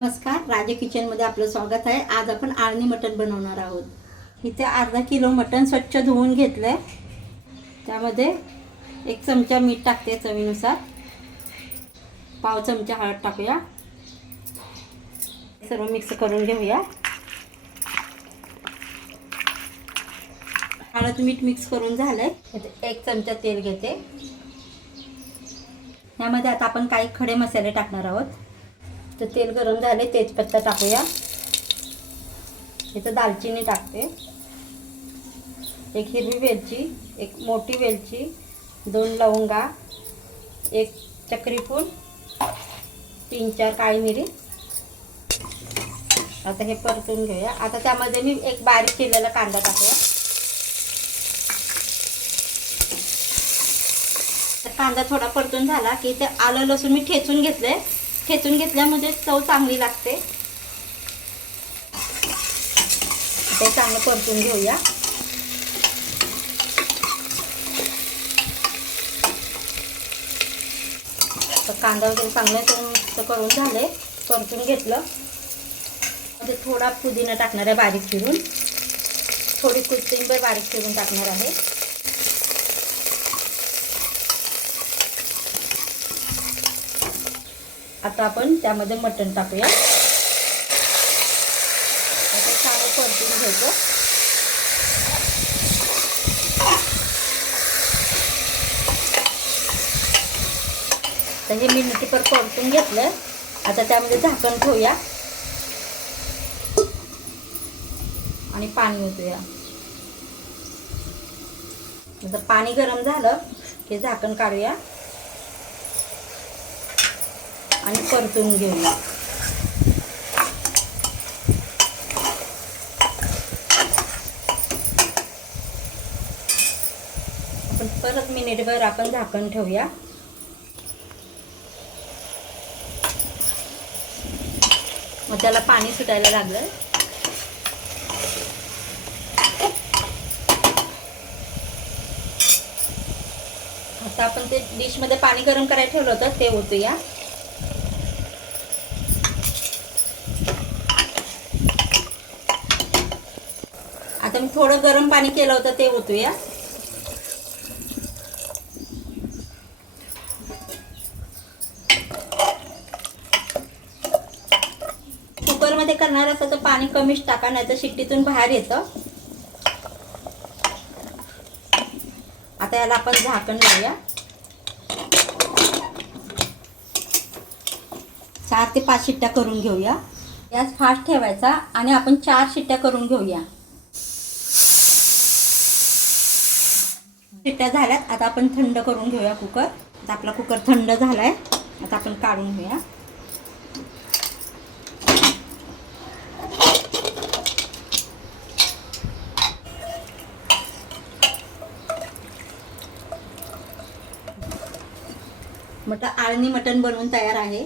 नमस्कार, राजे किचनमध्ये आपलं स्वागत आहे। आज आपण आळणी मटण बनवणार आहोत। इथे अर्धा किलो मटण स्वच्छ धुवून घेतले। त्यामध्ये 1 चमचा मीठ टाकते चवीनुसार, पाव चमचा हळद टाकूया, सर्व मिक्स करून घेऊया। हळद मीठ मिक्स करून झालंय। 1 चमचा तेल घेते। यामध्ये आता आपण काही खडे मसाले टाकणार आहोत। तर तेल गरम झाले, तेजपत्ता टाकूया। इथं दालचिनी टाकते, 1 हिरवी वेलची, 1 मोठी वेलची, 2 लवंगा, 1 चक्री फूल, 3-4 काळी मिरी। आता हे परतून घेऊया। आता त्यामध्ये मी 1 बारीक चिरलेला कांदा टाकूया। तर कांदा थोडा परतून झाला की ते आलं लसूण मी ठेचून घेतले। ठेचून घेतल्यामध्ये चव चांगली लागते। ते चांगलं परतून घेऊया। तर कांदा वगैरे चांगलं मिक्स करून झाले, परतून घेतलं। मध्ये थोडा पुदिना टाकणार आहे बारीक चिरून, थोडी कोथिंबीर बारीक चिरून टाकणार आहे। आता आपण त्यामध्ये मटण टाकूया। आता चांगलं परतून घ्यायचं। तर हे मिनिटभर परतून घेतलं। आता त्यामध्ये झाकण ठेवूया आणि पाणी ओतूया। आता पाणी गरम झालं की झाकण काढूया आणि परतून घेऊया। आपण परत मिनिटभर आपण झाकण ठेवूया। मग त्याला पाणी सुटायला लागलं। आता आपण ते डिश मध्ये पाणी गरम करायला ठेवलं होतं ते ओतूया। आता मी थोडं गरम पाणी केलं होतं ते ओतूया। कुकरमध्ये करणार असेल तर पाणी कमीच टाका, नाही तर शिट्टीतून बाहेर येतं। आता याला आपण झाकण लावूया। 4 ते 5 शिट्ट्या करून घेऊया। गॅस फास्ट ठेवायचा आणि आपण 4 शिट्ट्या करून घेऊया। शिट्ट्या झाल्यात, आता आपण थंड करून घेऊया कुकर। आता आपला कुकर थंड झालाय, आता आपण काढून घेऊया। आळणी मटण बनवून तयार आहे।